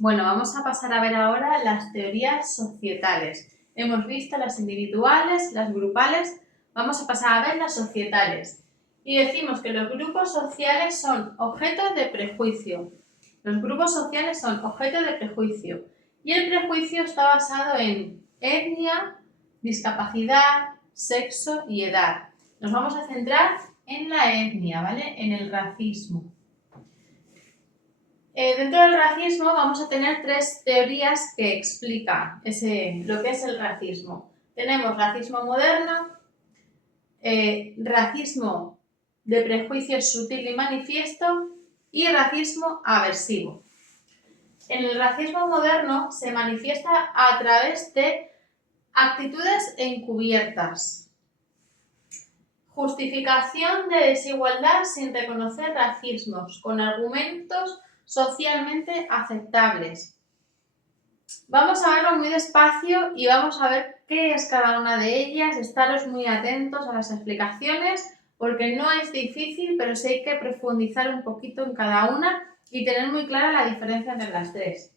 Bueno, vamos a pasar a ver ahora las teorías societales. Hemos visto las individuales, las grupales, vamos a pasar a ver las societales. Y decimos que los grupos sociales son objetos de prejuicio. Los grupos sociales son objetos de prejuicio. Y el prejuicio está basado en etnia, discapacidad, sexo y edad. Nos vamos a centrar en la etnia, ¿vale? En el racismo. Dentro del racismo vamos a tener tres teorías que explican lo que es el racismo. Tenemos racismo moderno, racismo de prejuicio sutil y manifiesto y racismo aversivo. En el racismo moderno se manifiesta a través de actitudes encubiertas, justificación de desigualdad sin reconocer racismos, con argumentos socialmente aceptables. Vamos a verlo muy despacio y vamos a ver qué es cada una de ellas, estaros muy atentos a las explicaciones porque no es difícil, pero sí hay que profundizar un poquito en cada una y tener muy clara la diferencia entre las tres.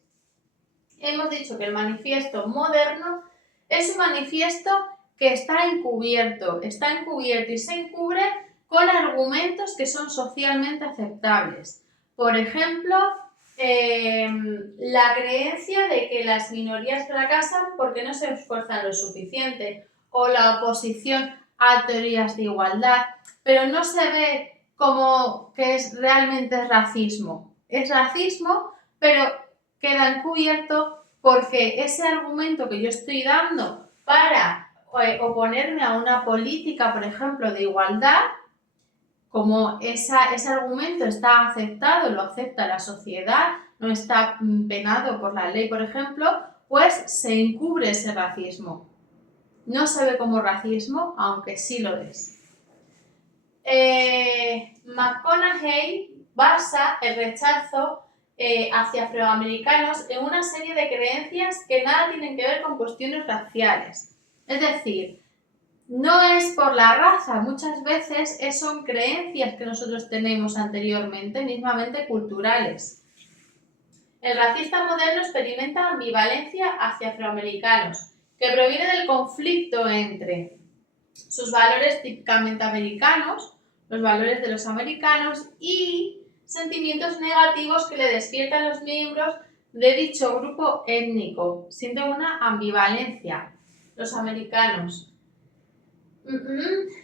Hemos dicho que el manifiesto moderno es un manifiesto que está encubierto y se encubre con argumentos que son socialmente aceptables. Por ejemplo, la creencia de que las minorías fracasan porque no se esfuerzan lo suficiente, o la oposición a teorías de igualdad, pero no se ve como que es realmente racismo. Es racismo, pero queda encubierto porque ese argumento que yo estoy dando para oponerme a una política, por ejemplo, de igualdad, como ese argumento está aceptado, lo acepta la sociedad, no está penado por la ley, por ejemplo, pues se encubre ese racismo. No se ve como racismo, aunque sí lo es. McConaughey basa el rechazo hacia afroamericanos en una serie de creencias que nada tienen que ver con cuestiones raciales. Es decir, no es por la raza, muchas veces son creencias que nosotros tenemos anteriormente, mismamente culturales. El racista moderno experimenta ambivalencia hacia afroamericanos, que proviene del conflicto entre sus valores típicamente americanos, los valores de los americanos y sentimientos negativos que le despiertan los miembros de dicho grupo étnico, siendo una ambivalencia. Los americanos.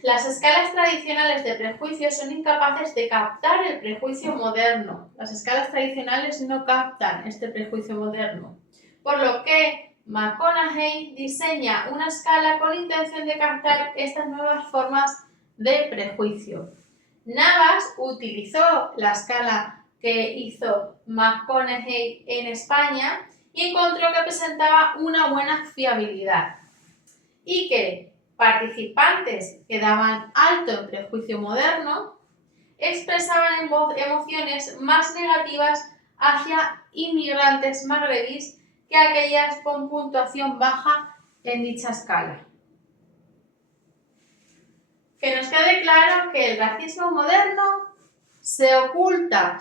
Las escalas tradicionales de prejuicio son incapaces de captar el prejuicio moderno. Las escalas tradicionales no captan este prejuicio moderno, por lo que McConaughey diseña una escala con intención de captar estas nuevas formas de prejuicio. Navas utilizó la escala que hizo McConaughey en España y encontró que presentaba una buena fiabilidad y que participantes que daban alto en prejuicio moderno expresaban emociones más negativas hacia inmigrantes magrebíes que aquellas con puntuación baja en dicha escala. Que nos quede claro que el racismo moderno se oculta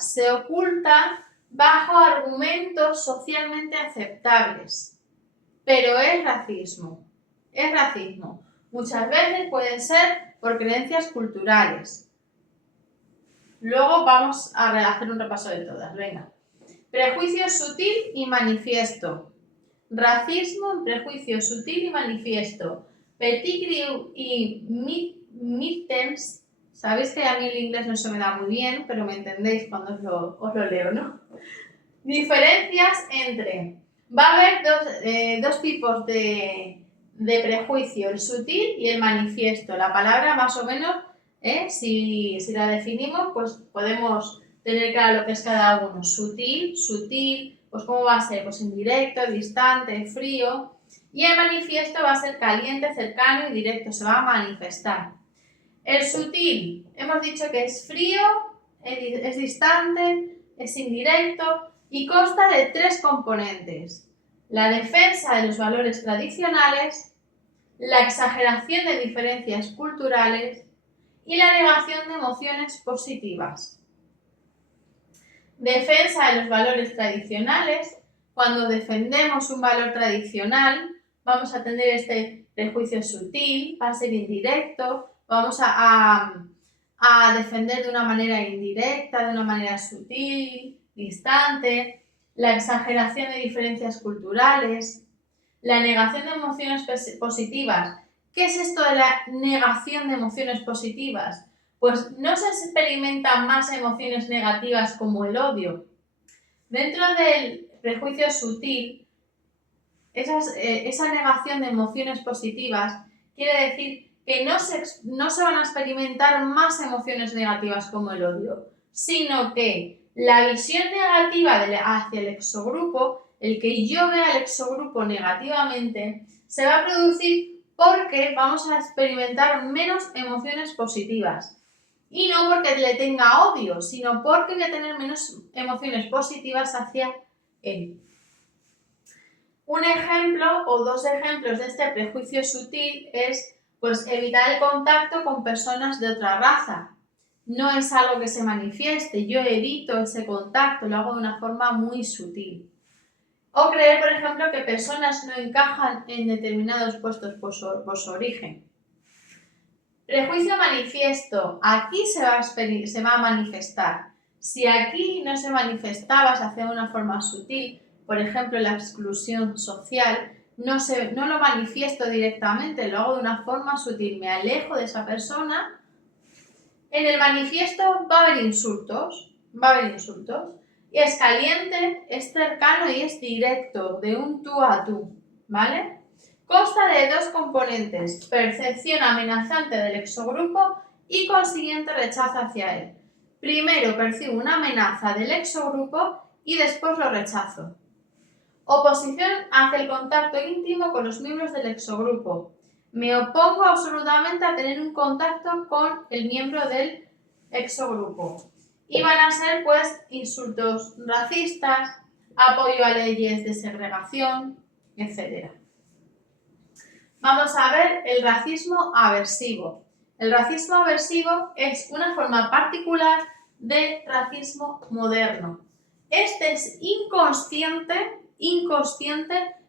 bajo argumentos socialmente aceptables, pero es racismo. Muchas veces pueden ser por creencias culturales. Luego vamos a hacer un repaso de todas. Venga. Prejuicio sutil y manifiesto. Racismo, prejuicio sutil y manifiesto. Pettigrew y Mittens. Sabéis que a mí el inglés no se me da muy bien, pero me entendéis cuando os lo leo, ¿no? Diferencias entre... Va a haber dos tipos de prejuicio, el sutil y el manifiesto. La palabra más o menos, si la definimos, pues podemos tener claro lo que es cada uno. Sutil, pues ¿cómo va a ser? Pues indirecto, distante, frío. Y el manifiesto va a ser caliente, cercano y directo, se va a manifestar. El sutil, hemos dicho que es frío, es distante, es indirecto y consta de tres componentes: la defensa de los valores tradicionales, la exageración de diferencias culturales y la negación de emociones positivas. Defensa de los valores tradicionales. Cuando defendemos un valor tradicional, vamos a tener este prejuicio sutil, va a ser indirecto, vamos a defender de una manera indirecta, de una manera sutil, distante, la exageración de diferencias culturales, la negación de emociones positivas. ¿Qué es esto de la negación de emociones positivas? Pues no se experimentan más emociones negativas como el odio. Dentro del prejuicio sutil, esa negación de emociones positivas quiere decir que no se van a experimentar más emociones negativas como el odio, sino que la visión negativa hacia el exogrupo, el que yo vea al exogrupo negativamente, se va a producir porque vamos a experimentar menos emociones positivas. Y no porque le tenga odio, sino porque voy a tener menos emociones positivas hacia él. Un ejemplo o dos ejemplos de este prejuicio sutil es pues, evitar el contacto con personas de otra raza. No es algo que se manifieste, yo evito ese contacto, lo hago de una forma muy sutil. O creer, por ejemplo, que personas no encajan en determinados puestos por su origen. Prejuicio manifiesto. Aquí se va a manifestar. Si aquí no se manifestaba, se hacía de una forma sutil, por ejemplo, la exclusión social, no lo manifiesto directamente, lo hago de una forma sutil, me alejo de esa persona. En el manifiesto va a haber insultos, y es caliente, es cercano y es directo, de un tú a tú, ¿vale? Consta de dos componentes, percepción amenazante del exogrupo y consiguiente rechazo hacia él. Primero percibo una amenaza del exogrupo y después lo rechazo. Oposición hacia el contacto íntimo con los miembros del exogrupo. Me opongo absolutamente a tener un contacto con el miembro del exogrupo. Y van a ser pues insultos racistas, apoyo a leyes de segregación, etc. Vamos a ver el racismo aversivo. El racismo aversivo es una forma particular de racismo moderno. Este es inconsciente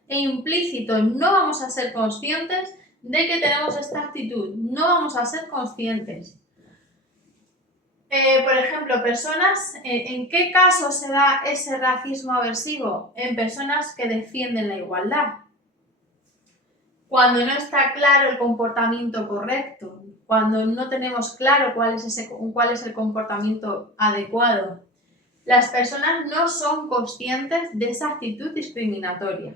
e implícito. No vamos a ser conscientes de que tenemos esta actitud. No vamos a ser conscientes. Por ejemplo, ¿en qué caso se da ese racismo aversivo? En personas que defienden la igualdad. Cuando no está claro el comportamiento correcto, cuando no tenemos claro cuál es el comportamiento adecuado. Las personas no son conscientes de esa actitud discriminatoria.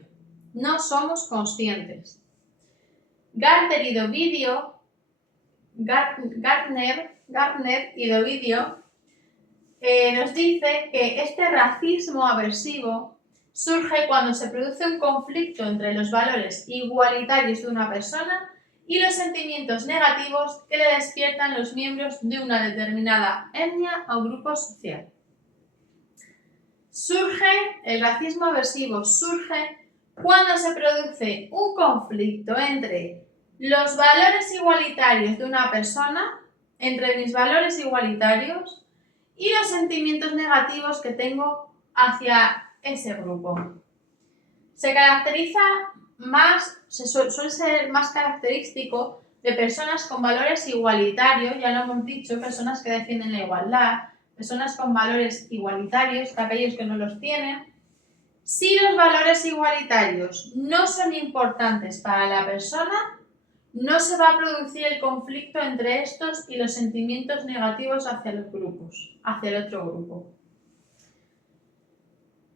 No somos conscientes. Gardner y Dovidio nos dice que este racismo aversivo surge cuando se produce un conflicto entre los valores igualitarios de una persona y los sentimientos negativos que le despiertan los miembros de una determinada etnia o grupo social. El racismo aversivo surge cuando se produce un conflicto entre los valores igualitarios de una persona, entre mis valores igualitarios y los sentimientos negativos que tengo hacia ese grupo. Suele ser más característico de personas con valores igualitarios, ya lo hemos dicho, personas que defienden la igualdad, personas con valores igualitarios que aquellos que no los tienen. Si los valores igualitarios no son importantes para la persona, no se va a producir el conflicto entre estos y los sentimientos negativos hacia los grupos, hacia el otro grupo.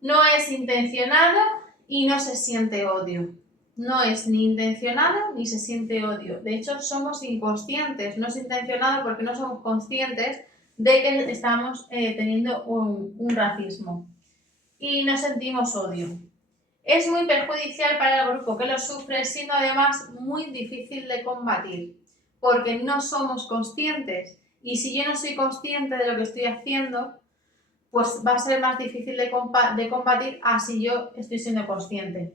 No es intencionado y no se siente odio. No es ni intencionado ni se siente odio. De hecho, somos inconscientes. No es intencionado porque no somos conscientes de que estamos teniendo un racismo. Y no sentimos odio. Es muy perjudicial para el grupo que lo sufre, siendo además muy difícil de combatir, porque no somos conscientes. Y si yo no soy consciente de lo que estoy haciendo, pues va a ser más difícil de combatir a si yo estoy siendo consciente.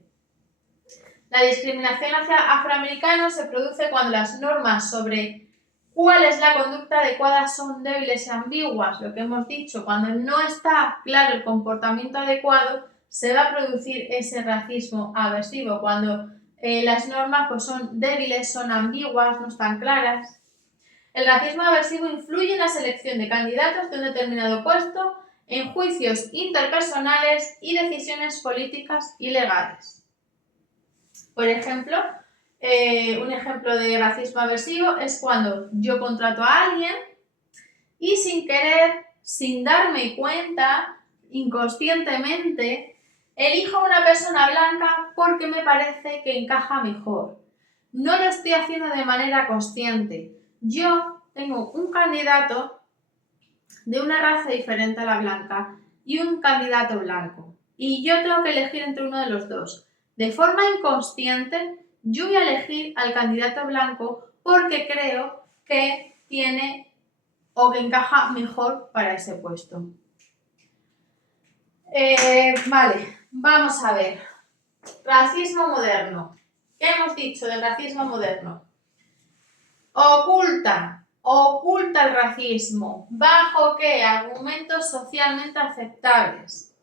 La discriminación hacia afroamericanos se produce cuando las normas sobre cuál es la conducta adecuada son débiles y ambiguas, lo que hemos dicho, cuando no está claro el comportamiento adecuado, se va a producir ese racismo aversivo cuando las normas pues, son débiles, son ambiguas, no están claras. El racismo aversivo influye en la selección de candidatos de un determinado puesto, en juicios interpersonales y decisiones políticas y legales. Por ejemplo, un ejemplo de racismo aversivo es cuando yo contrato a alguien y sin querer, sin darme cuenta, inconscientemente, elijo a una persona blanca porque me parece que encaja mejor. No lo estoy haciendo de manera consciente. Yo tengo un candidato de una raza diferente a la blanca y un candidato blanco. Y yo tengo que elegir entre uno de los dos. De forma inconsciente, yo voy a elegir al candidato blanco porque creo que tiene o que encaja mejor para ese puesto. Vale, vamos a ver. Racismo moderno. ¿Qué hemos dicho del racismo moderno? Oculta el racismo. ¿Bajo qué? Argumentos socialmente aceptables.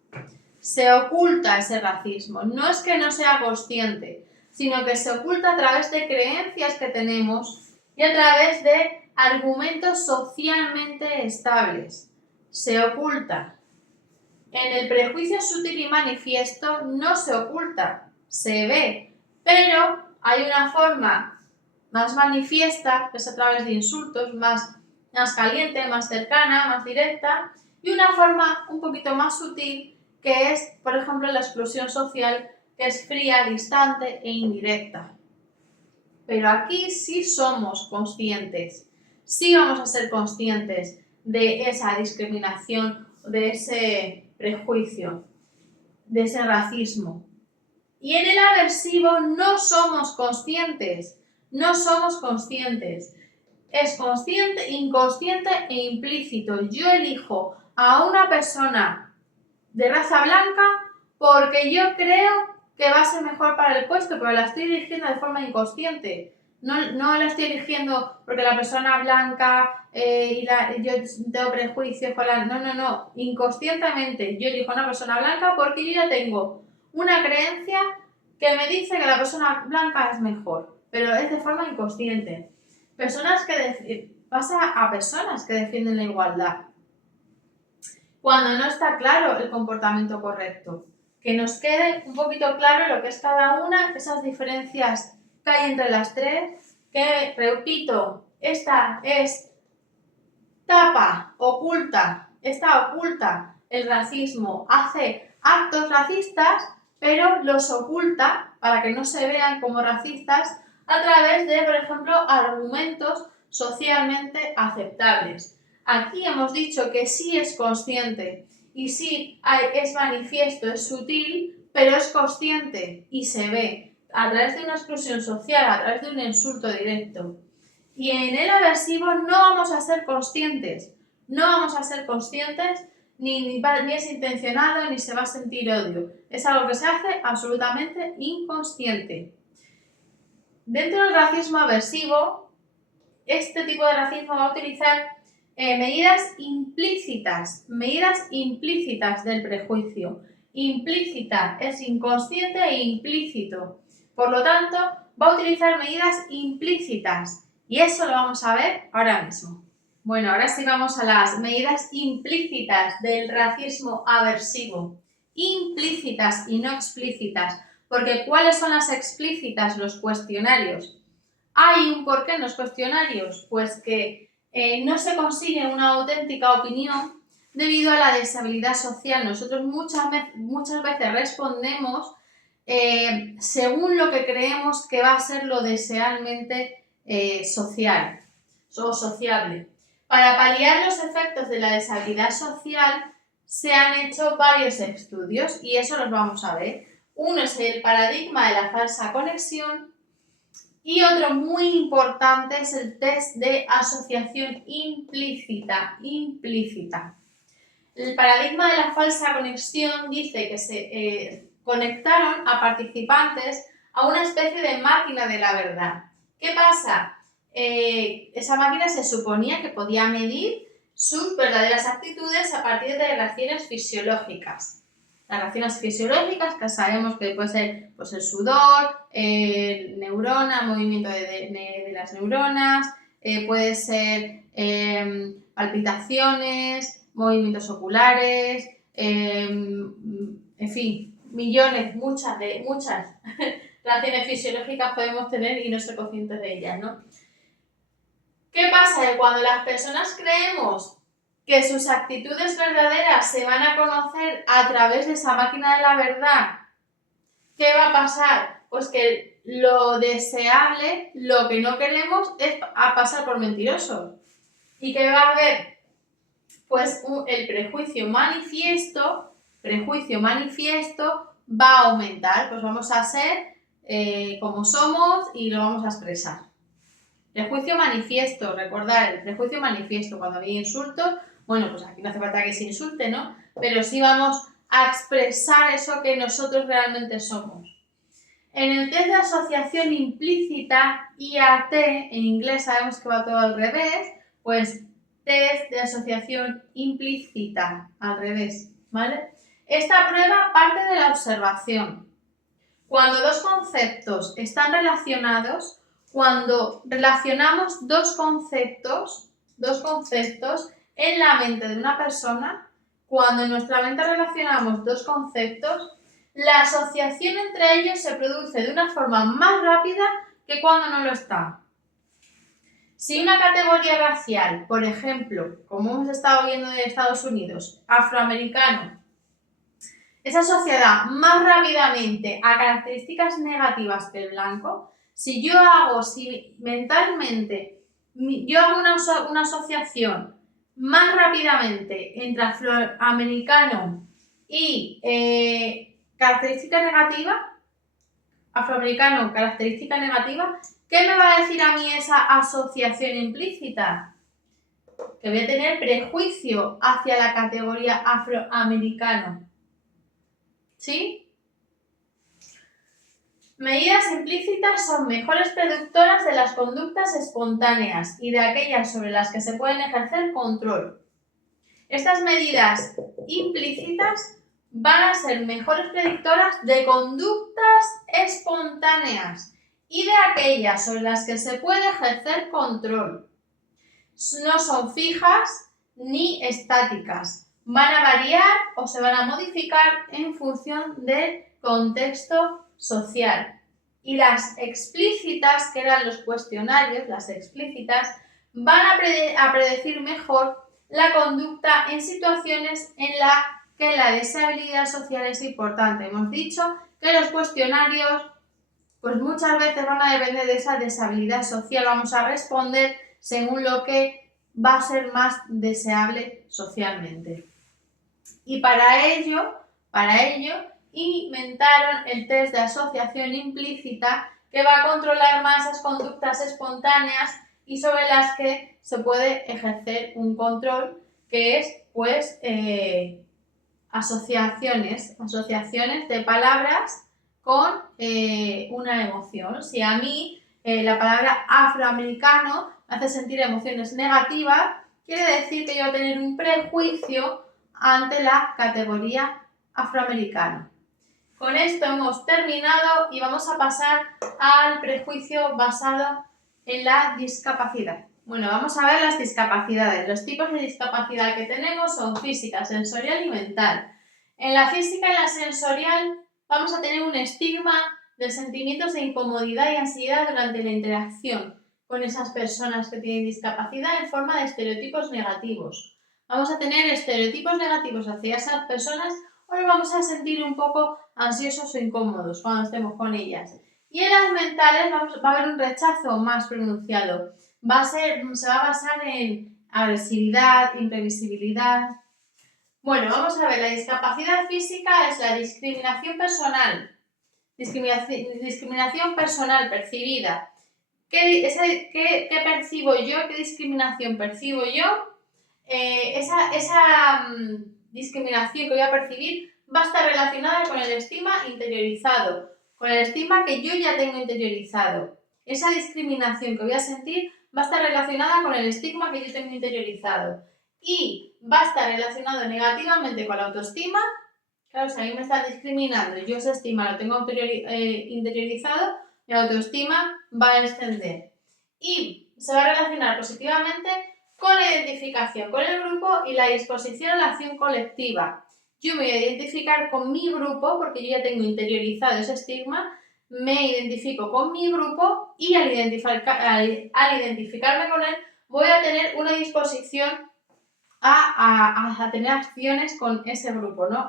Se oculta ese racismo. No es que no sea consciente, sino que se oculta a través de creencias que tenemos y a través de argumentos socialmente estables. Se oculta. En el prejuicio sutil y manifiesto no se oculta, se ve, pero hay una forma más manifiesta, que es a través de insultos, más caliente, más cercana, más directa, y una forma un poquito más sutil, que es, por ejemplo, la exclusión social, que es fría, distante e indirecta. Pero aquí sí somos conscientes, sí vamos a ser conscientes de esa discriminación, de ese prejuicio, de ese racismo. Y en el aversivo no somos conscientes, no somos conscientes. Es consciente, inconsciente e implícito. Yo elijo a una persona de raza blanca porque yo creo que va a ser mejor para el puesto, pero la estoy eligiendo de forma inconsciente. No la estoy eligiendo porque la persona blanca yo tengo prejuicios con la... No. Inconscientemente yo elijo a una persona blanca porque yo ya tengo una creencia que me dice que la persona blanca es mejor, pero es de forma inconsciente. Pasa a personas que defienden la igualdad. Cuando no está claro el comportamiento correcto. Que nos quede un poquito claro lo que es cada una, esas diferencias que hay entre las tres, que, repito, esta oculta el racismo, hace actos racistas, pero los oculta para que no se vean como racistas a través de, por ejemplo, argumentos socialmente aceptables. Aquí hemos dicho que sí es consciente y sí es manifiesto, es sutil, pero es consciente y se ve a través de una exclusión social, a través de un insulto directo. Y en el aversivo no vamos a ser conscientes, ni es intencionado ni se va a sentir odio. Es algo que se hace absolutamente inconsciente. Dentro del racismo aversivo, este tipo de racismo va a utilizar medidas implícitas del prejuicio. Implícita es inconsciente e implícito. Por lo tanto, va a utilizar medidas implícitas y eso lo vamos a ver ahora mismo. Bueno, ahora sí vamos a las medidas implícitas del racismo aversivo. Implícitas y no explícitas, porque ¿cuáles son las explícitas? Los cuestionarios. ¿Hay un porqué en los cuestionarios? Pues que no se consigue una auténtica opinión debido a la deshabilidad social. Nosotros muchas veces respondemos según lo que creemos que va a ser lo deseablemente social o sociable. Para paliar los efectos de la deshabilidad social se han hecho varios estudios y eso los vamos a ver. Uno es el paradigma de la falsa conexión y otro muy importante es el test de asociación implícita. El paradigma de la falsa conexión dice que se conectaron a participantes a una especie de máquina de la verdad. ¿Qué pasa? Esa máquina se suponía que podía medir sus verdaderas actitudes a partir de relaciones fisiológicas. Las reacciones fisiológicas, que sabemos que puede ser pues, el sudor, neurona, movimiento de las neuronas, puede ser palpitaciones, movimientos oculares, en fin, millones, muchas reacciones fisiológicas podemos tener y no ser conscientes de ellas, ¿no? ¿Qué pasa? Que cuando las personas creemos que sus actitudes verdaderas se van a conocer a través de esa máquina de la verdad, ¿qué va a pasar? Pues que lo deseable, lo que no queremos, es a pasar por mentiroso. ¿Y qué va a haber? Pues el prejuicio manifiesto va a aumentar, pues vamos a ser como somos y lo vamos a expresar. Prejuicio manifiesto, recordar, el prejuicio manifiesto, cuando hay insultos, bueno, pues aquí no hace falta que se insulte, ¿no? Pero sí vamos a expresar eso que nosotros realmente somos. En el test de asociación implícita, IAT, en inglés sabemos que va todo al revés, pues test de asociación implícita, al revés, ¿vale? Esta prueba parte de la observación. Cuando dos conceptos están relacionados, cuando relacionamos dos conceptos en la mente de una persona, cuando en nuestra mente relacionamos dos conceptos, la asociación entre ellos se produce de una forma más rápida que cuando no lo está. Si una categoría racial, por ejemplo, como hemos estado viendo en Estados Unidos, afroamericano, es asociada más rápidamente a características negativas que el blanco, si mentalmente yo hago una asociación más rápidamente entre afroamericano y característica negativa, afroamericano, característica negativa, ¿qué me va a decir a mí esa asociación implícita? Que voy a tener prejuicio hacia la categoría afroamericano. ¿Sí? Medidas implícitas son mejores predictoras de las conductas espontáneas y de aquellas sobre las que se pueden ejercer control. Estas medidas implícitas van a ser mejores predictoras de conductas espontáneas y de aquellas sobre las que se puede ejercer control. No son fijas ni estáticas. Van a variar o se van a modificar en función del contexto social. Y las explícitas, que eran los cuestionarios, las explícitas, van a predecir mejor la conducta en situaciones en las que la deseabilidad social es importante. Hemos dicho que los cuestionarios pues muchas veces van a depender de esa deseabilidad social. Vamos a responder según lo que va a ser más deseable socialmente. Y para ello inventaron el test de asociación implícita, que va a controlar más las conductas espontáneas y sobre las que se puede ejercer un control, que es pues asociaciones de palabras con una emoción. Si a mí la palabra afroamericano me hace sentir emociones negativas, quiere decir que yo voy a tener un prejuicio ante la categoría afroamericano. Con esto hemos terminado y vamos a pasar al prejuicio basado en la discapacidad. Bueno, vamos a ver las discapacidades. Los tipos de discapacidad que tenemos son física, sensorial y mental. En la física y la sensorial vamos a tener un estigma de sentimientos de incomodidad y ansiedad durante la interacción con esas personas que tienen discapacidad en forma de estereotipos negativos. Vamos a tener estereotipos negativos hacia esas personas o nos vamos a sentir un poco ansiosos o incómodos cuando estemos con ellas. Y en las mentales va a haber un rechazo más pronunciado. Se va a basar en agresividad, imprevisibilidad. Bueno, vamos a ver, la discapacidad física es la discriminación personal. Discriminación personal percibida. ¿Qué percibo yo? ¿Qué discriminación percibo yo? Esa discriminación que voy a percibir va a estar relacionada con el estigma interiorizado, con el estigma que yo ya tengo interiorizado. Esa discriminación que voy a sentir va a estar relacionada con el estigma que yo tengo interiorizado y va a estar relacionado negativamente con la autoestima, Claro, si a mí me están discriminando y yo esa estima lo tengo interiorizado, mi autoestima va a descender. Y se va a relacionar positivamente con la identificación con el grupo y la disposición a la acción colectiva. Yo me voy a identificar con mi grupo porque yo ya tengo interiorizado ese estigma, me identifico con mi grupo y al identificarme con él voy a tener una disposición a tener acciones con ese grupo, ¿no?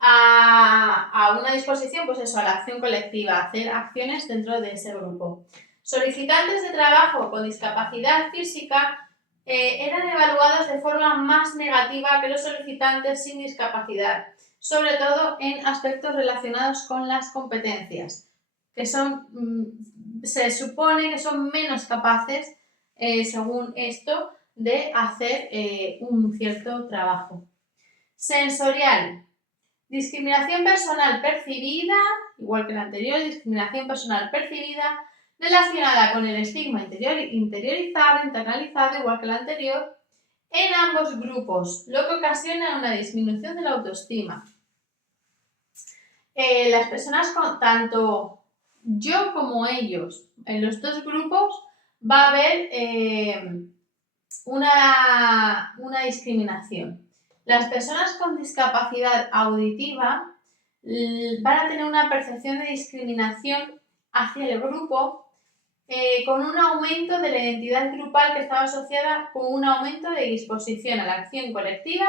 A una disposición, pues eso, a la acción colectiva, a hacer acciones dentro de ese grupo. Solicitantes de trabajo con discapacidad física eran evaluados de forma más negativa que los solicitantes sin discapacidad, sobre todo en aspectos relacionados con las competencias, que se supone que son menos capaces, según esto, de hacer un cierto trabajo. Sensorial. Discriminación personal percibida, igual que la anterior, discriminación personal percibida, relacionada con el estigma interiorizado, internalizado, igual que la anterior, en ambos grupos, lo que ocasiona una disminución de la autoestima. Las personas tanto yo como ellos, en los dos grupos, va a haber una discriminación. Las personas con discapacidad auditiva van a tener una percepción de discriminación hacia el grupo con un aumento de la identidad grupal que estaba asociada con un aumento de disposición a la acción colectiva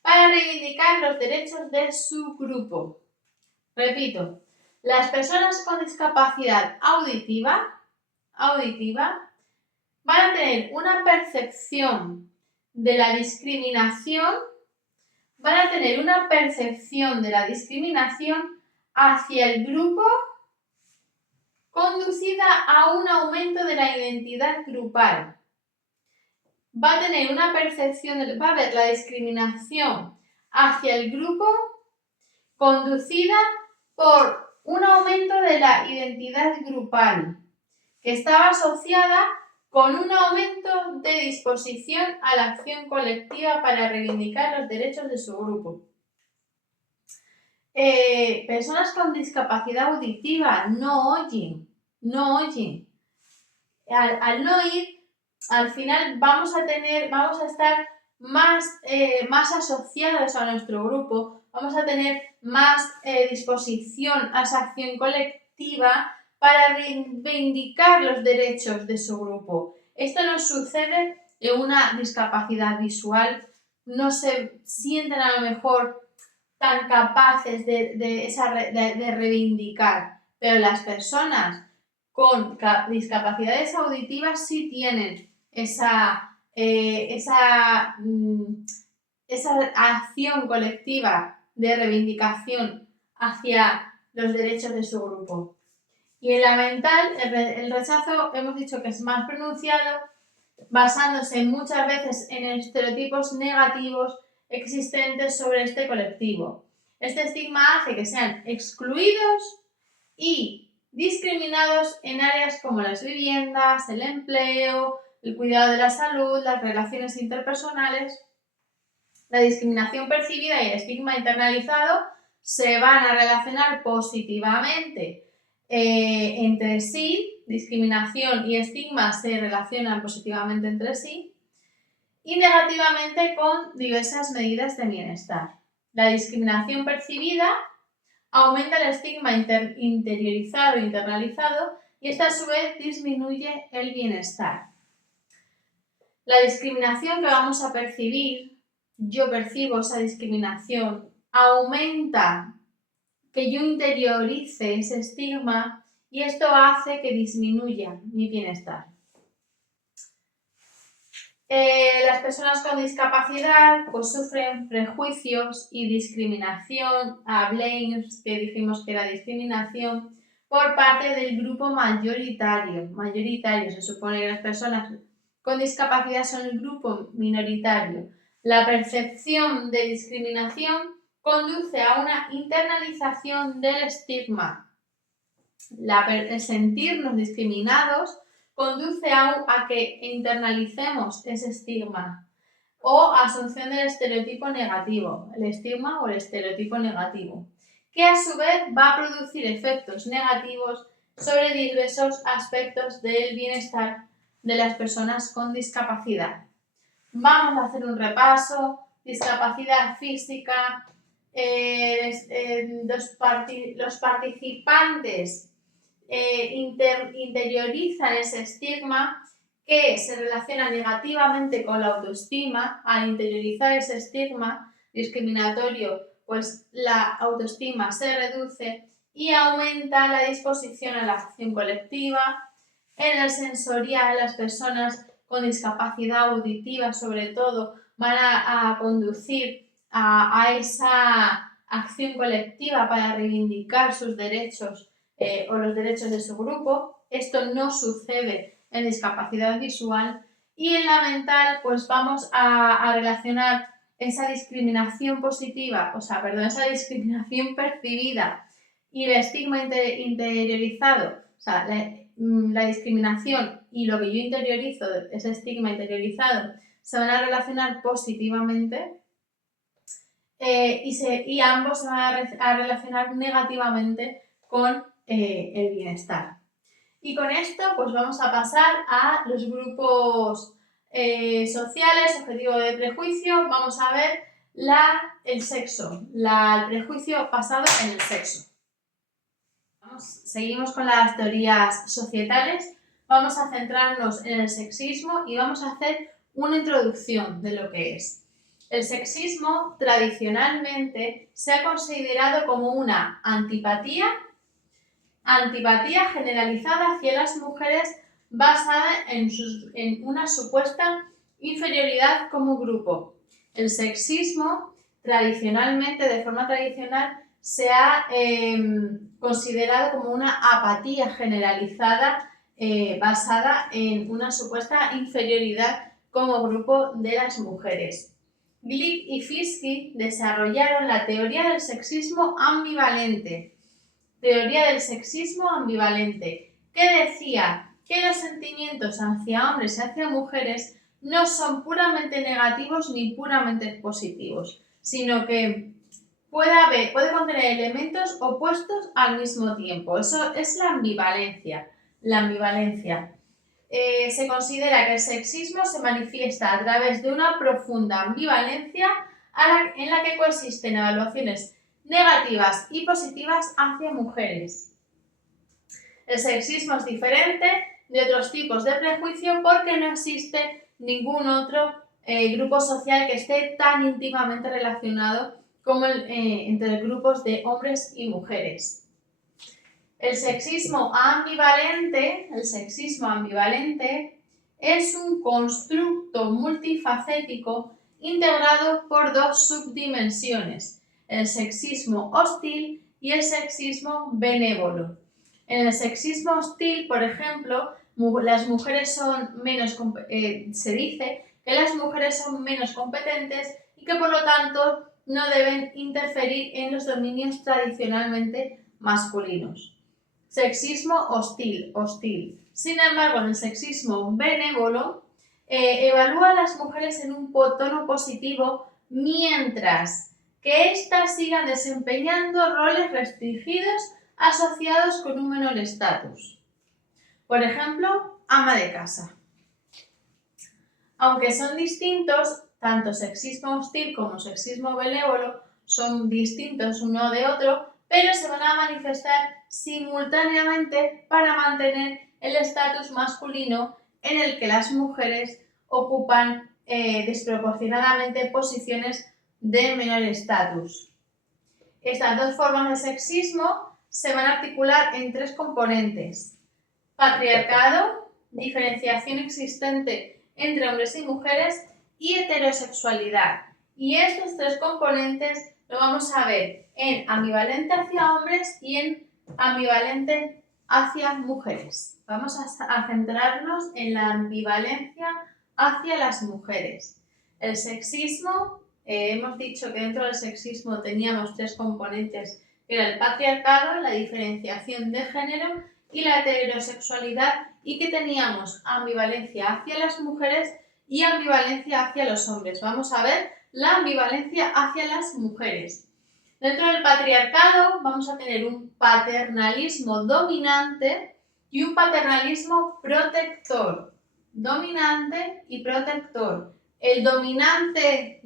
para reivindicar los derechos de su grupo. Repito, las personas con discapacidad auditiva van a tener una percepción de la discriminación, hacia el grupo conducida a un aumento de la identidad grupal. Va a haber la discriminación hacia el grupo conducida por un aumento de la identidad grupal, que estaba asociada con un aumento de disposición a la acción colectiva para reivindicar los derechos de su grupo. Personas con discapacidad auditiva no oyen. Al no oír, al final vamos a estar más asociados a nuestro grupo, vamos a tener más disposición a esa acción colectiva para reivindicar los derechos de su grupo. Esto nos sucede en una discapacidad visual, no se sienten a lo mejor tan capaces de reivindicar, pero las personas con discapacidades auditivas sí tienen esa acción colectiva de reivindicación hacia los derechos de su grupo. Y en la mental, el rechazo hemos dicho que es más pronunciado, basándose muchas veces en estereotipos negativos existentes sobre este colectivo. Este estigma hace que sean excluidos y discriminados en áreas como las viviendas, el empleo, el cuidado de la salud, las relaciones interpersonales. La discriminación percibida y el estigma internalizado se van a relacionar positivamente entre sí. Discriminación y estigma se relacionan positivamente entre sí y negativamente con diversas medidas de bienestar. La discriminación percibida aumenta el estigma interiorizado e internalizado y esta a su vez disminuye el bienestar. La discriminación que vamos a percibir, yo percibo esa discriminación, aumenta que yo interiorice ese estigma y esto hace que disminuya mi bienestar. Las personas con discapacidad pues sufren prejuicios y discriminación, blames, que dijimos que era discriminación, por parte del grupo mayoritario. Se supone que las personas con discapacidad son el grupo minoritario. La percepción de discriminación conduce a una internalización del estigma. El sentirnos discriminados conduce a que internalicemos ese estigma. o asunción del estereotipo negativo, el estigma o el estereotipo negativo, que a su vez va a producir efectos negativos sobre diversos aspectos del bienestar de las personas con discapacidad. Vamos a hacer un repaso: discapacidad física. Los participantes interiorizan ese estigma que se relaciona negativamente con la autoestima. Al interiorizar ese estigma discriminatorio, pues la autoestima se reduce y aumenta la disposición a la acción colectiva. En el sensorial, las personas con discapacidad auditiva, sobre todo, van a conducir a esa acción colectiva para reivindicar sus derechos o los derechos de su grupo. Esto no sucede en discapacidad visual. Y en la mental, pues vamos a relacionar esa discriminación positiva, esa discriminación percibida y el estigma interiorizado, la discriminación y lo que yo interiorizo, ese estigma interiorizado, se van a relacionar positivamente y ambos se van a relacionar negativamente con el bienestar. Y con esto pues vamos a pasar a los grupos sociales, objetivo de prejuicio. Vamos a ver el sexo, el prejuicio basado en el sexo. Seguimos con las teorías societales. Vamos a centrarnos en el sexismo y vamos a hacer una introducción de lo que es. El sexismo tradicionalmente se ha considerado como una antipatía generalizada hacia las mujeres basada en una supuesta inferioridad como grupo. El sexismo tradicionalmente, de forma tradicional, se ha considerado como una apatía generalizada basada en una supuesta inferioridad como grupo de las mujeres. Glick y Fiske desarrollaron la teoría del sexismo ambivalente. Teoría del sexismo ambivalente, que decía que los sentimientos hacia hombres y hacia mujeres no son puramente negativos ni puramente positivos, sino que puede contener elementos opuestos al mismo tiempo. Eso es la ambivalencia. Se considera que el sexismo se manifiesta a través de una profunda ambivalencia en la que coexisten evaluaciones negativas y positivas hacia mujeres. El sexismo es diferente de otros tipos de prejuicio porque no existe ningún otro grupo social que esté tan íntimamente relacionado como entre grupos de hombres y mujeres. El sexismo ambivalente es un constructo multifacético integrado por dos subdimensiones: el sexismo hostil y el sexismo benévolo. En el sexismo hostil, por ejemplo, se dice que las mujeres son menos competentes y que por lo tanto no deben interferir en los dominios tradicionalmente masculinos. Sexismo hostil. Sin embargo, en el sexismo benévolo evalúa a las mujeres en un tono positivo mientras que éstas sigan desempeñando roles restringidos asociados con un menor estatus. Por ejemplo, ama de casa. Aunque son distintos, tanto sexismo hostil como sexismo benévolo son distintos uno de otro, pero se van a manifestar simultáneamente para mantener el estatus masculino en el que las mujeres ocupan desproporcionadamente posiciones de menor estatus. Estas dos formas de sexismo se van a articular en tres componentes: patriarcado, diferenciación existente entre hombres y mujeres, y heterosexualidad. Y estos tres componentes lo vamos a ver en ambivalente hacia hombres y en ambivalente hacia mujeres. Vamos a centrarnos en la ambivalencia hacia las mujeres. El sexismo, hemos dicho que dentro del sexismo teníamos tres componentes, que era el patriarcado, la diferenciación de género y la heterosexualidad, y que teníamos ambivalencia hacia las mujeres y ambivalencia hacia los hombres. Vamos a ver la ambivalencia hacia las mujeres. Dentro del patriarcado vamos a tener un paternalismo dominante y un paternalismo protector. Dominante y protector. El dominante,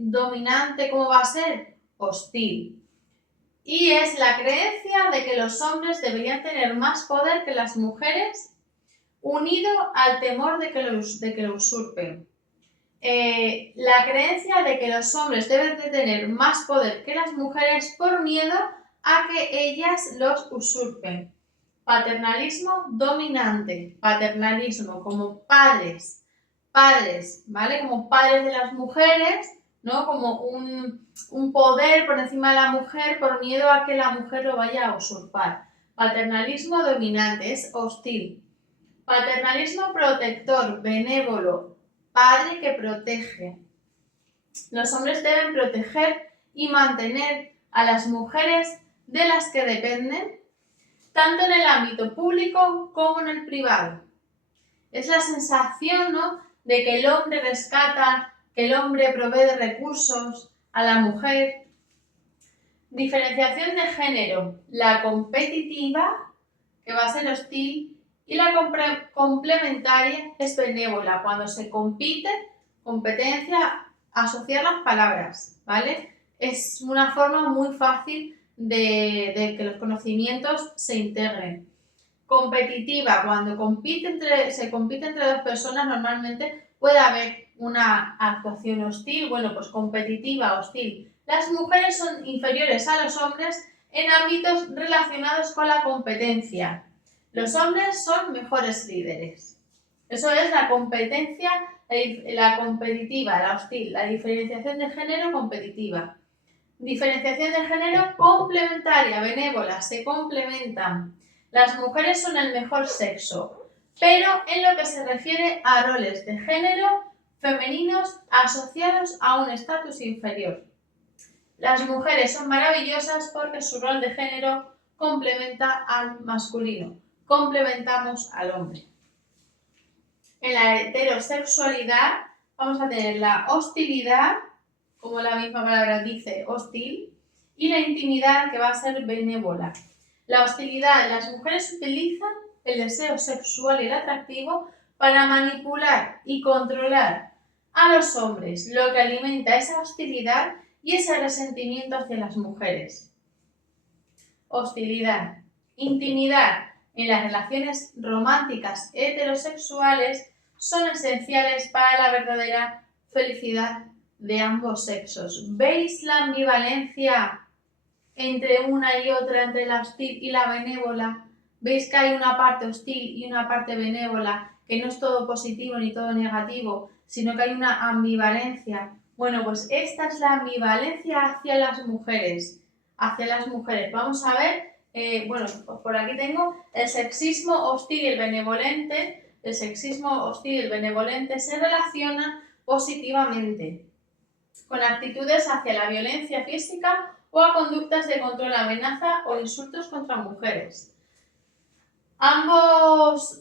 ¿cómo va a ser? Hostil. Y es la creencia de que los hombres deberían tener más poder que las mujeres, unido al temor de que lo usurpen. La creencia de que los hombres deben de tener más poder que las mujeres por miedo a que ellas los usurpen. Paternalismo dominante, paternalismo como padres, ¿vale? Como padres de las mujeres, ¿no? Como un poder por encima de la mujer por miedo a que la mujer lo vaya a usurpar. Paternalismo dominante, es hostil. Paternalismo protector, benévolo, padre que protege. Los hombres deben proteger y mantener a las mujeres de las que dependen, tanto en el ámbito público como en el privado. Es la sensación, ¿no?, de que el hombre rescata, que el hombre provee de recursos a la mujer. Diferenciación de género, la competitiva, que va a ser hostil, y la complementaria es benévola. Cuando se compite, competencia, asociar las palabras, ¿vale? Es una forma muy fácil de que los conocimientos se integren. Competitiva, cuando se compite entre dos personas, normalmente puede haber una actuación hostil. Bueno, pues competitiva, hostil. Las mujeres son inferiores a los hombres en ámbitos relacionados con la competencia. Los hombres son mejores líderes. Eso es la competencia, la competitiva, la hostil, la diferenciación de género competitiva. Diferenciación de género complementaria, benévola, se complementan. Las mujeres son el mejor sexo, pero en lo que se refiere a roles de género femeninos asociados a un estatus inferior. Las mujeres son maravillosas porque su rol de género complementa al masculino. Complementamos al hombre. En la heterosexualidad vamos a tener la hostilidad, como la misma palabra dice, hostil, y la intimidad, que va a ser benévola. La hostilidad, las mujeres utilizan el deseo sexual y el atractivo para manipular y controlar a los hombres, lo que alimenta esa hostilidad y ese resentimiento hacia las mujeres. Hostilidad. Intimidad. En las relaciones románticas heterosexuales son esenciales para la verdadera felicidad de ambos sexos. ¿Veis la ambivalencia entre una y otra, entre la hostil y la benévola? ¿Veis que hay una parte hostil y una parte benévola, que no es todo positivo ni todo negativo, sino que hay una ambivalencia? Bueno, pues esta es la ambivalencia hacia las mujeres. Vamos a ver, bueno, pues por aquí tengo el sexismo hostil y el benevolente. El sexismo hostil y el benevolente se relacionan positivamente con actitudes hacia la violencia física o a conductas de control, amenaza o insultos contra mujeres. Ambos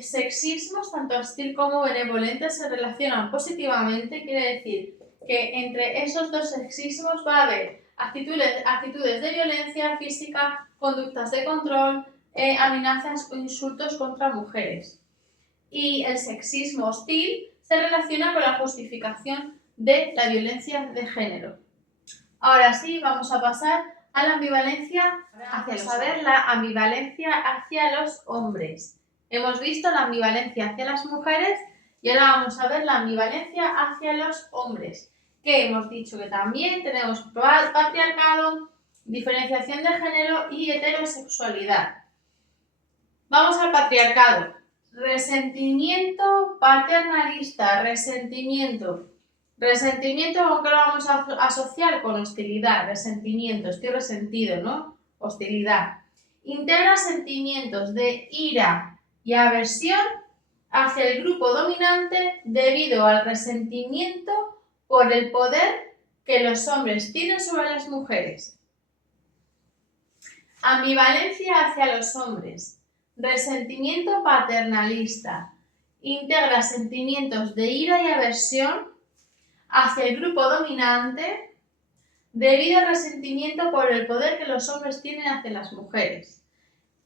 sexismos, tanto hostil como benevolente, se relacionan positivamente. Quiere decir que entre esos dos sexismos va a haber actitudes de violencia física, conductas de control, amenazas o insultos contra mujeres. Y el sexismo hostil se relaciona con la justificación de la violencia de género. Ahora sí, vamos a pasar a la ambivalencia la ambivalencia hacia los hombres. Hemos visto la ambivalencia hacia las mujeres y ahora vamos a ver la ambivalencia hacia los hombres, que hemos dicho que también tenemos patriarcado, diferenciación de género y heterosexualidad. Vamos al patriarcado. Resentimiento paternalista, resentimiento. Resentimiento, ¿con qué lo vamos a asociar? Con hostilidad, resentimiento, estoy resentido, ¿no? Hostilidad. Integra sentimientos de ira y aversión hacia el grupo dominante debido al resentimiento por el poder que los hombres tienen sobre las mujeres. Ambivalencia hacia los hombres. Resentimiento paternalista. integra sentimientos de ira y aversión hacia el grupo dominante debido al resentimiento por el poder que los hombres tienen hacia las mujeres.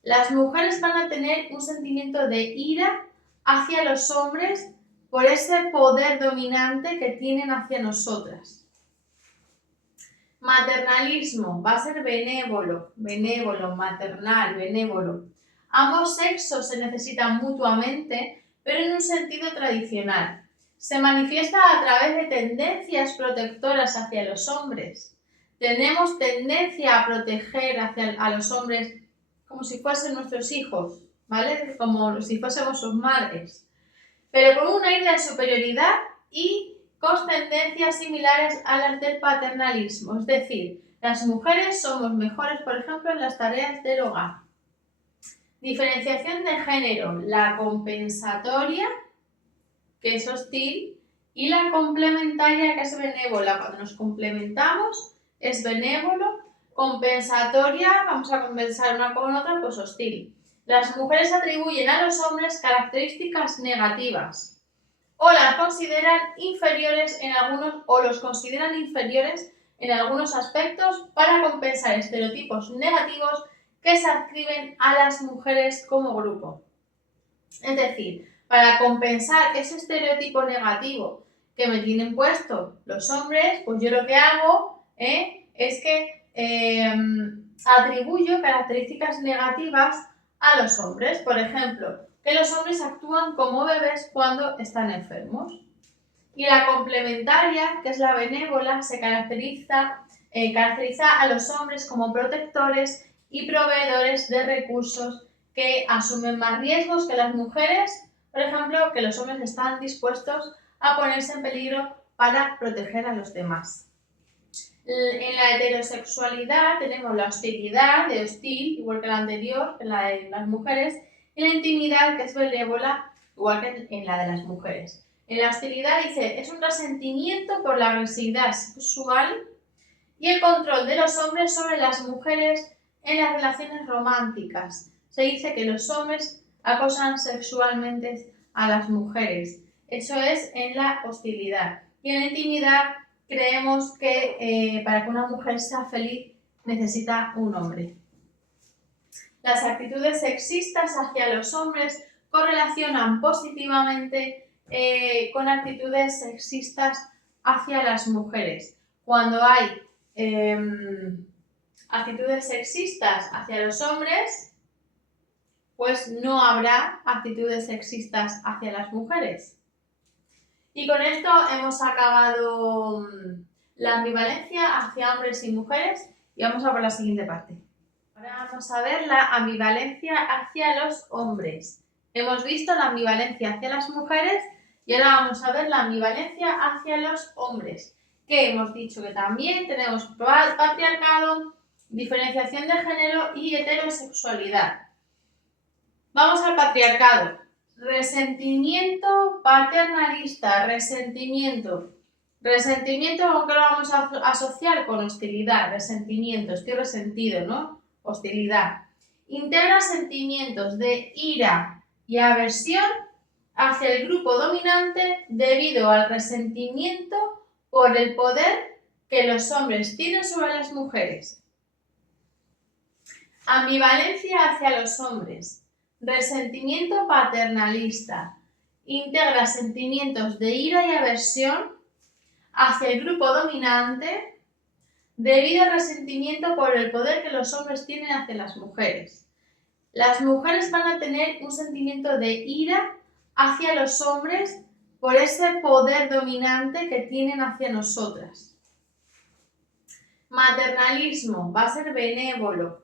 Las mujeres van a tener un sentimiento de ira hacia los hombres por ese poder dominante que tienen hacia nosotras. Maternalismo va a ser benévolo, maternal, benévolo. Ambos sexos se necesitan mutuamente, pero en un sentido tradicional. Se manifiesta a través de tendencias protectoras hacia los hombres. Tenemos tendencia a proteger a los hombres como si fuesen nuestros hijos, ¿vale? Como si fuésemos sus madres. Pero con una idea de superioridad y con tendencias similares a las del paternalismo. Es decir, las mujeres somos mejores, por ejemplo, en las tareas del hogar. Diferenciación de género, la compensatoria, que es hostil, y la complementaria, que es benévola. Cuando nos complementamos es benévolo, compensatoria, vamos a compensar una con otra, pues hostil. Las mujeres atribuyen a los hombres características negativas o las consideran inferiores los consideran inferiores en algunos aspectos para compensar estereotipos negativos que se adscriben a las mujeres como grupo. Es decir, para compensar ese estereotipo negativo que me tienen puesto los hombres, pues yo lo que hago es que atribuyo características negativas a los hombres. Por ejemplo, que los hombres actúan como bebés cuando están enfermos. Y la complementaria, que es la benévola, se caracteriza a los hombres como protectores y proveedores de recursos que asumen más riesgos que las mujeres. Por ejemplo, que los hombres están dispuestos a ponerse en peligro para proteger a los demás. En la heterosexualidad tenemos la hostilidad, de hostil, igual que la anterior, en la de las mujeres, y la intimidad, que es benévola, igual que en la de las mujeres. En la hostilidad dice, es un resentimiento por la agresividad sexual y el control de los hombres sobre las mujeres en las relaciones románticas. Se dice que los hombres acosan sexualmente a las mujeres. Eso es en la hostilidad. Y en la intimidad creemos que para que una mujer sea feliz necesita un hombre. Las actitudes sexistas hacia los hombres correlacionan positivamente con actitudes sexistas hacia las mujeres. Cuando hay actitudes sexistas hacia los hombres, pues no habrá actitudes sexistas hacia las mujeres. Y con esto hemos acabado la ambivalencia hacia hombres y mujeres y vamos a por la siguiente parte. Ahora vamos a ver la ambivalencia hacia los hombres. Hemos visto la ambivalencia hacia las mujeres y ahora vamos a ver la ambivalencia hacia los hombres. Que hemos dicho que también tenemos patriarcado, diferenciación de género y heterosexualidad. Vamos al patriarcado. Resentimiento paternalista, resentimiento. Resentimiento, ¿con qué lo vamos a asociar? Con hostilidad, resentimiento, estoy resentido, ¿no? Hostilidad. Integra sentimientos de ira y aversión hacia el grupo dominante debido al resentimiento por el poder que los hombres tienen sobre las mujeres. Ambivalencia hacia los hombres. Resentimiento paternalista. Integra sentimientos de ira y aversión hacia el grupo dominante debido al resentimiento por el poder que los hombres tienen hacia las mujeres. Las mujeres van a tener un sentimiento de ira hacia los hombres por ese poder dominante que tienen hacia nosotras. Maternalismo va a ser benévolo,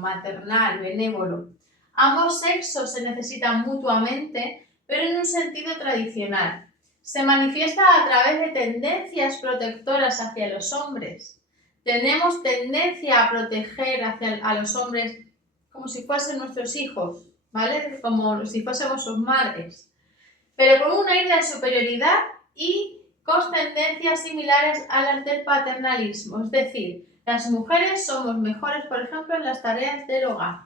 maternal, benévolo. Ambos sexos se necesitan mutuamente, pero en un sentido tradicional. Se manifiesta a través de tendencias protectoras hacia los hombres. Tenemos tendencia a proteger a los hombres como si fuesen nuestros hijos, ¿vale? Como si fuésemos sus madres. Pero con una idea de superioridad y con tendencias similares a las del paternalismo. Es decir, las mujeres somos mejores, por ejemplo, en las tareas del hogar.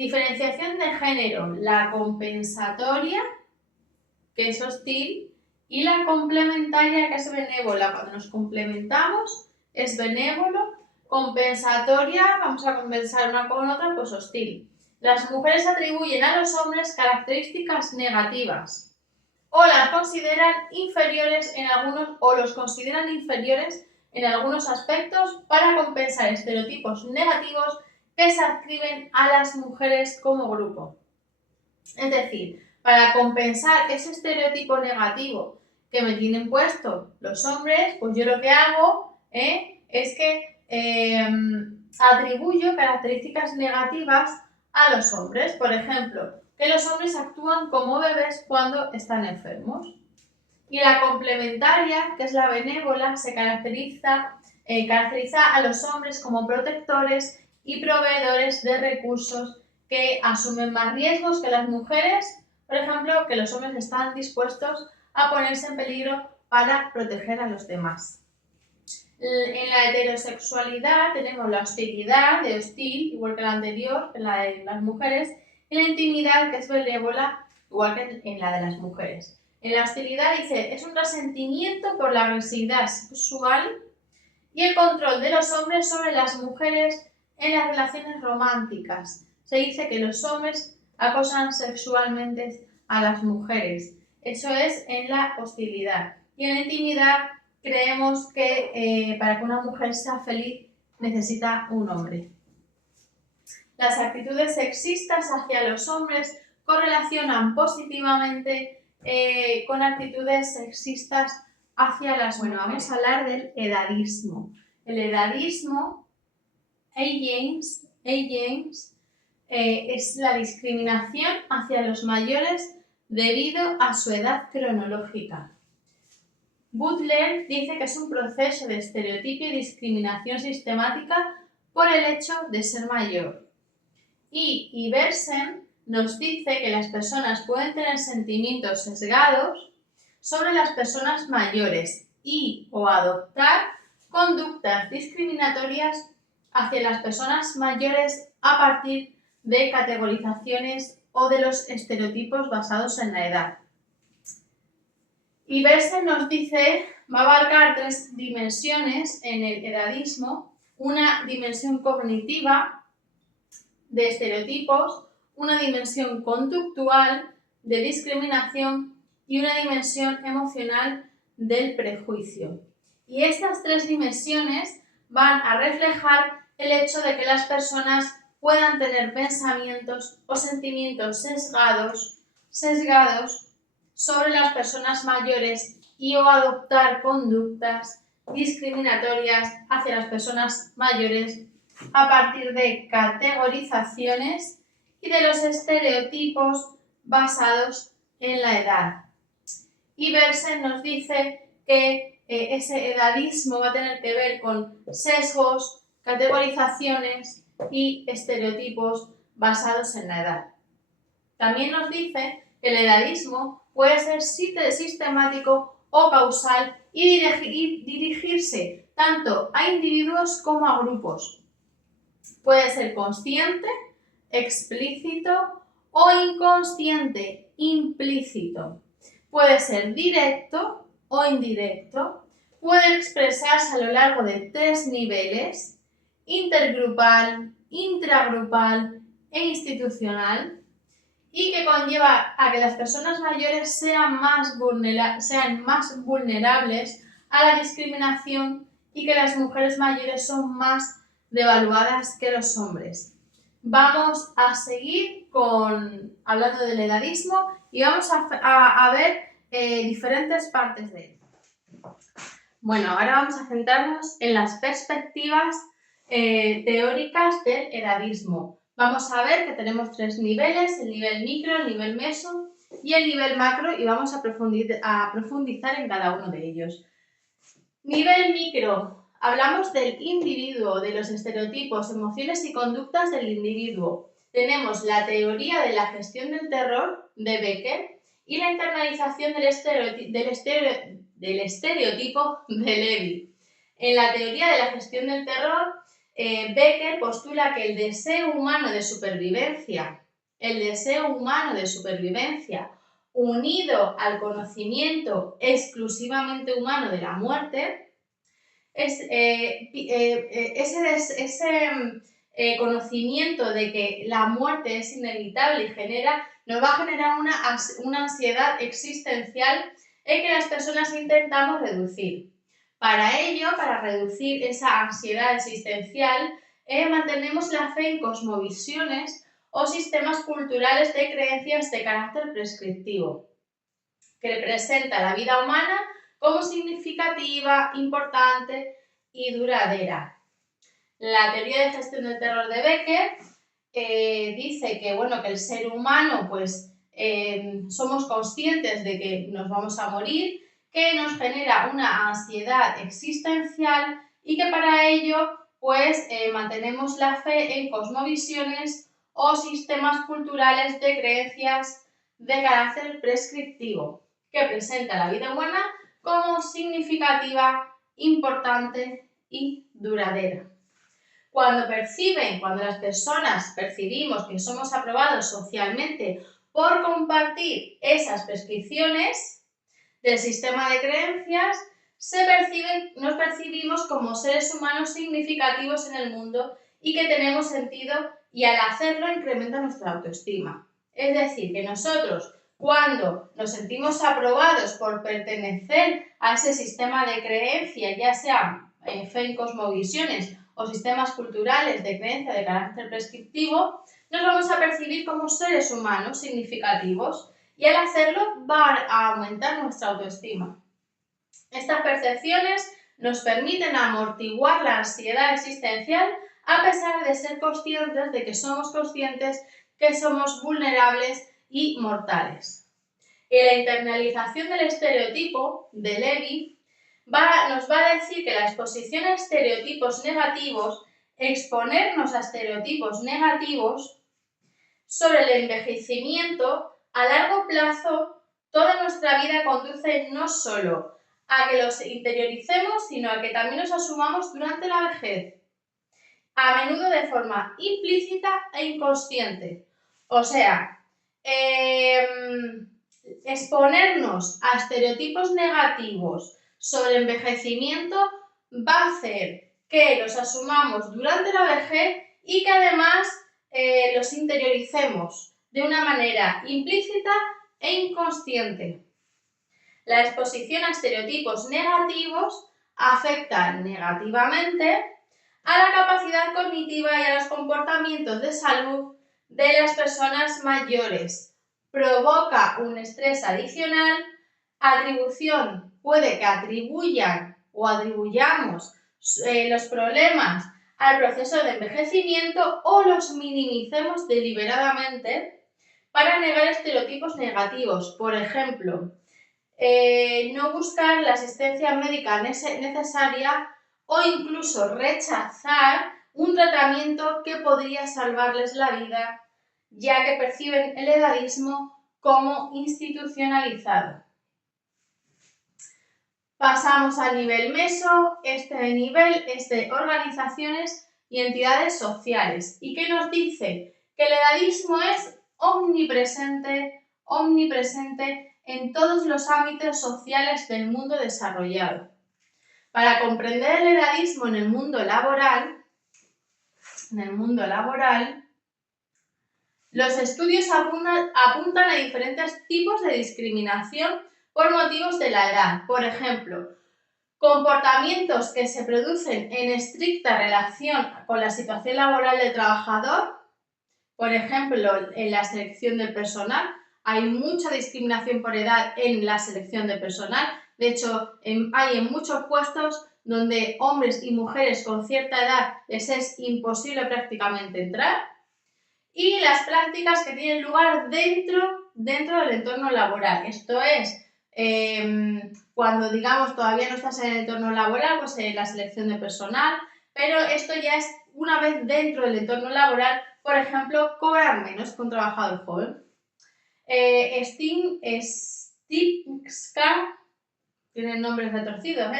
Diferenciación de género, la compensatoria, que es hostil, y la complementaria, que es benévola. Cuando nos complementamos es benévolo, compensatoria, vamos a compensar una con otra, pues hostil. Las mujeres atribuyen a los hombres características negativas o las consideran inferiores en algunos, o los consideran inferiores en algunos aspectos para compensar estereotipos negativos que se adscriben a las mujeres como grupo. Es decir, para compensar ese estereotipo negativo que me tienen puesto los hombres, pues yo lo que hago es que atribuyo características negativas a los hombres. Por ejemplo, que los hombres actúan como bebés cuando están enfermos. Y la complementaria, que es la benévola, se caracteriza a los hombres como protectores y proveedores de recursos que asumen más riesgos que las mujeres. Por ejemplo, que los hombres están dispuestos a ponerse en peligro para proteger a los demás. En la heterosexualidad tenemos la hostilidad, de hostil, igual que la anterior, en la de las mujeres, y la intimidad, que es benévola, igual que en la de las mujeres. En la hostilidad dice, es un resentimiento por la agresividad sexual y el control de los hombres sobre las mujeres en las relaciones románticas. Se dice que los hombres acosan sexualmente a las mujeres. Eso es en la hostilidad. Y en la intimidad creemos que para que una mujer sea feliz necesita un hombre. Las actitudes sexistas hacia los hombres correlacionan positivamente con actitudes sexistas hacia las mujeres. Bueno, vamos a hablar del edadismo. El edadismo, James, es la discriminación hacia los mayores debido a su edad cronológica. Butler dice que es un proceso de estereotipo y discriminación sistemática por el hecho de ser mayor. Y Iversen nos dice que las personas pueden tener sentimientos sesgados sobre las personas mayores y o adoptar conductas discriminatorias hacia las personas mayores a partir de categorizaciones o de los estereotipos basados en la edad. Iversen nos dice, va a abarcar 3 dimensiones en el edadismo, una dimensión cognitiva de estereotipos, una dimensión conductual de discriminación y una dimensión emocional del prejuicio. Y estas 3 dimensiones van a reflejar el hecho de que las personas puedan tener pensamientos o sentimientos sesgados sobre las personas mayores y o adoptar conductas discriminatorias hacia las personas mayores a partir de categorizaciones y de los estereotipos basados en la edad. Iversen nos dice que ese edadismo va a tener que ver con sesgos, categorizaciones y estereotipos basados en la edad. También nos dice que el edadismo puede ser sistemático o causal y dirigirse tanto a individuos como a grupos. Puede ser consciente, explícito o inconsciente, implícito. Puede ser directo o indirecto. Puede expresarse a lo largo de 3 niveles: intergrupal, intragrupal e institucional, y que conlleva a que las personas mayores sean más vulnerables a la discriminación y que las mujeres mayores son más devaluadas que los hombres. Vamos a seguir hablando del edadismo y vamos a ver diferentes partes de él. Bueno, ahora vamos a centrarnos en las perspectivas teóricas del edadismo. Vamos a ver que tenemos 3 niveles, el nivel micro, el nivel meso y el nivel macro, y vamos a profundizar en cada uno de ellos. Nivel micro. Hablamos del individuo, de los estereotipos, emociones y conductas del individuo. Tenemos la teoría de la gestión del terror de Becker y la internalización del estereotipo de Levy. En la teoría de la gestión del terror Becker postula que el deseo humano de supervivencia, unido al conocimiento exclusivamente humano de la muerte, ese conocimiento de que la muerte es inevitable y nos va a generar una ansiedad existencial en que las personas intentamos reducir. Para ello, para reducir esa ansiedad existencial, mantenemos la fe en cosmovisiones o sistemas culturales de creencias de carácter prescriptivo, que representa la vida humana como significativa, importante y duradera. La teoría de gestión del terror de Becker dice que, que el ser humano, somos conscientes de que nos vamos a morir, que nos genera una ansiedad existencial y que para ello, mantenemos la fe en cosmovisiones o sistemas culturales de creencias de carácter prescriptivo, que presenta la vida humana como significativa, importante y duradera. Cuando las personas percibimos que somos aprobados socialmente por compartir esas prescripciones del sistema de creencias, nos percibimos como seres humanos significativos en el mundo y que tenemos sentido, y al hacerlo incrementa nuestra autoestima. Es decir, que nosotros, cuando nos sentimos aprobados por pertenecer a ese sistema de creencia, ya sea fe en cosmovisiones o sistemas culturales de creencia de carácter prescriptivo, nos vamos a percibir como seres humanos significativos y al hacerlo va a aumentar nuestra autoestima. Estas percepciones nos permiten amortiguar la ansiedad existencial a pesar de ser conscientes de que somos vulnerables y mortales. Y la internalización del estereotipo de Levy nos va a decir que la exposición a estereotipos negativos, exponernos a estereotipos negativos sobre el envejecimiento, a largo plazo, toda nuestra vida conduce no solo a que los interioricemos, sino a que también los asumamos durante la vejez, a menudo de forma implícita e inconsciente. O sea, exponernos a estereotipos negativos sobre envejecimiento va a hacer que los asumamos durante la vejez y que además los interioricemos de una manera implícita e inconsciente. La exposición a estereotipos negativos afecta negativamente a la capacidad cognitiva y a los comportamientos de salud de las personas mayores. Provoca un estrés adicional, puede que atribuyamos los problemas al proceso de envejecimiento o los minimicemos deliberadamente para negar estereotipos negativos. Por ejemplo, no buscar la asistencia médica necesaria o incluso rechazar un tratamiento que podría salvarles la vida, ya que perciben el edadismo como institucionalizado. Pasamos al nivel meso. Este nivel es de organizaciones y entidades sociales. ¿Y qué nos dice? Que el edadismo es omnipresente en todos los ámbitos sociales del mundo desarrollado. Para comprender el edadismo en el mundo laboral, los estudios apuntan a diferentes tipos de discriminación por motivos de la edad. Por ejemplo, comportamientos que se producen en estricta relación con la situación laboral del trabajador. Por ejemplo, en la selección del personal hay mucha discriminación por edad en la selección de personal. De hecho, hay en muchos puestos donde hombres y mujeres con cierta edad les es imposible prácticamente entrar. Y las prácticas que tienen lugar dentro del entorno laboral. Esto es, cuando todavía no estás en el entorno laboral, la selección de personal, pero esto ya es una vez dentro del entorno laboral. Por ejemplo, cobrar menos que un trabajador joven. Stipka, tienen nombres retorcidos,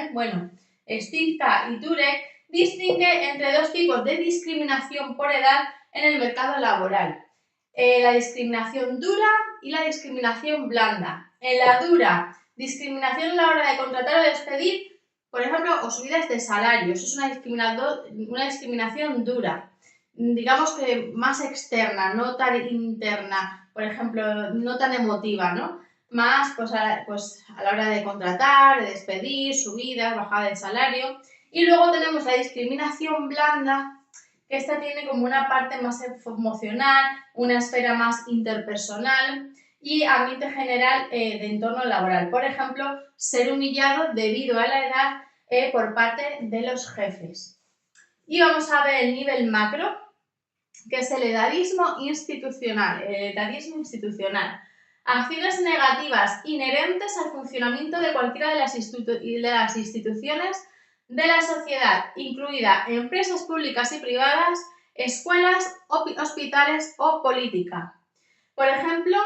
Stipka y Turek distingue entre dos tipos de discriminación por edad en el mercado laboral. La discriminación dura y la discriminación blanda. En la dura, discriminación a la hora de contratar o despedir, por ejemplo, o subidas de salarios. Eso es una discriminación dura, digamos que más externa, no tan interna, por ejemplo, no tan emotiva, ¿no? Más pues a la hora de contratar, de despedir, subidas, bajada de salario. Y luego tenemos la discriminación blanda, que esta tiene como una parte más emocional, una esfera más interpersonal y ambiente general de entorno laboral. Por ejemplo, ser humillado debido a la edad por parte de los jefes. Y vamos a ver el nivel macro, que es el edadismo institucional. Acciones negativas inherentes al funcionamiento de cualquiera de las instituciones de la sociedad, incluida empresas públicas y privadas, escuelas, hospitales o política. Por ejemplo,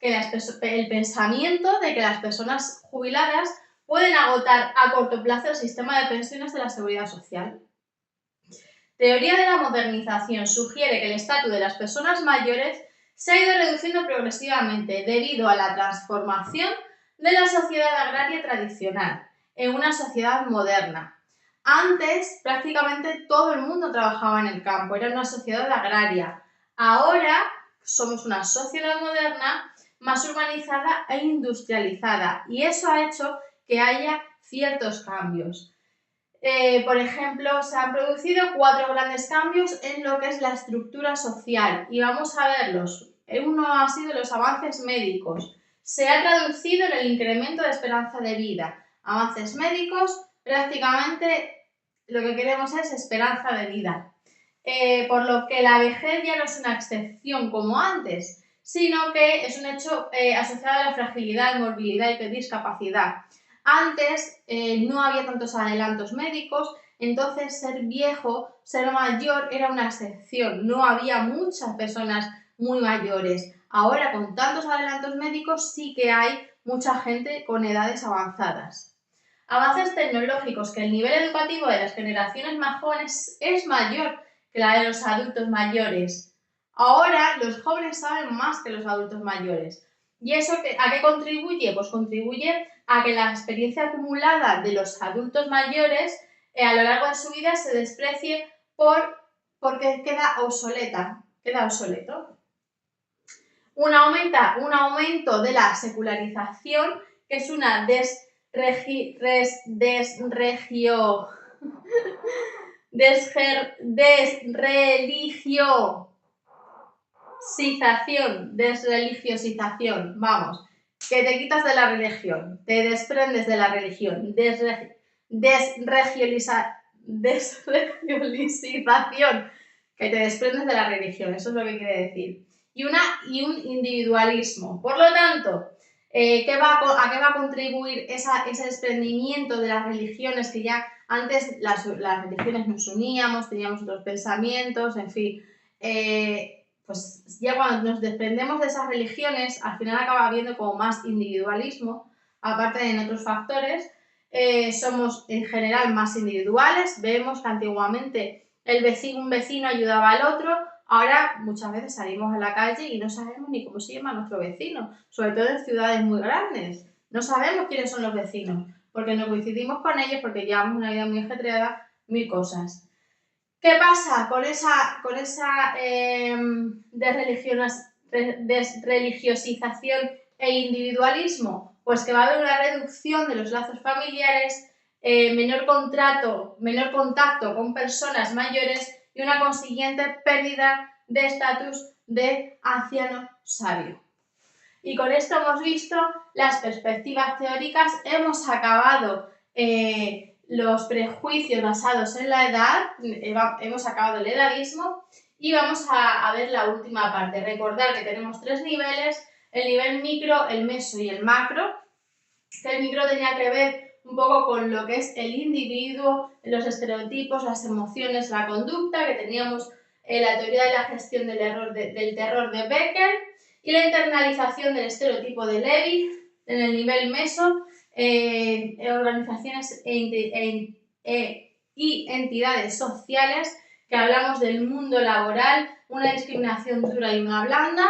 el pensamiento de que las personas jubiladas pueden agotar a corto plazo el sistema de pensiones de la seguridad social. Teoría de la modernización sugiere que el estatus de las personas mayores se ha ido reduciendo progresivamente debido a la transformación de la sociedad agraria tradicional en una sociedad moderna. Antes, prácticamente todo el mundo trabajaba en el campo, era una sociedad agraria. Ahora somos una sociedad moderna más urbanizada e industrializada y eso ha hecho que haya ciertos cambios. Por ejemplo, se han producido 4 grandes cambios en lo que es la estructura social y vamos a verlos. Uno ha sido los avances médicos. Se ha traducido en el incremento de esperanza de vida. Avances médicos, prácticamente lo que queremos es esperanza de vida. Por lo que la vejez ya no es una excepción como antes, sino que es un hecho asociado a la fragilidad, morbilidad y discapacidad. Antes no había tantos adelantos médicos, entonces ser viejo, ser mayor era una excepción, no había muchas personas muy mayores. Ahora con tantos adelantos médicos sí que hay mucha gente con edades avanzadas. Avances tecnológicos, que el nivel educativo de las generaciones más jóvenes es mayor que la de los adultos mayores. Ahora los jóvenes saben más que los adultos mayores. ¿Y eso a qué contribuye? Pues contribuye a que la experiencia acumulada de los adultos mayores a lo largo de su vida se desprecie porque queda obsoleto. Un aumento de la secularización, que es una desreligiosización, vamos, que te quitas de la religión, te desprendes de la religión, desreligiosización, que te desprendes de la religión, eso es lo que quiere decir. Y un individualismo. Por lo tanto, ¿a qué va a contribuir ese desprendimiento de las religiones? Que ya antes las religiones nos uníamos, teníamos otros pensamientos, en fin. Pues ya cuando nos desprendemos de esas religiones, al final acaba habiendo como más individualismo, aparte de en otros factores. Somos en general más individuales, vemos que antiguamente un vecino ayudaba al otro. Ahora muchas veces salimos a la calle y no sabemos ni cómo se llama nuestro vecino, sobre todo en ciudades muy grandes. No sabemos quiénes son los vecinos, porque no coincidimos con ellos, porque llevamos una vida muy ajetreada, mil cosas. ¿Qué pasa con esa desreligiosización e individualismo? Pues que va a haber una reducción de los lazos familiares, menor contacto con personas mayores y una consiguiente pérdida de estatus de anciano sabio. Y con esto hemos visto las perspectivas teóricas, hemos acabado los prejuicios basados en la edad, hemos acabado el edadismo y vamos a ver la última parte. Recordar que tenemos 3 niveles, el nivel micro, el meso y el macro. El micro tenía que ver un poco con lo que es el individuo, los estereotipos, las emociones, la conducta, que teníamos la teoría de la gestión del terror de Becker y la internalización del estereotipo de Levy. En el nivel meso, organizaciones y entidades sociales, que hablamos del mundo laboral, una discriminación dura y una blanda.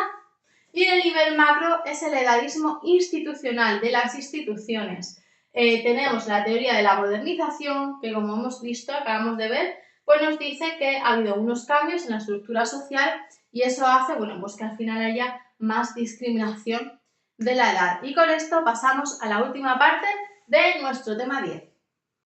Y en el nivel macro es el edadismo institucional de las instituciones. Tenemos la teoría de la modernización, que como hemos visto, acabamos de ver, pues nos dice que ha habido unos cambios en la estructura social y eso hace, bueno, pues que al final haya más discriminación de la edad. Y con esto pasamos a la última parte de nuestro tema 10.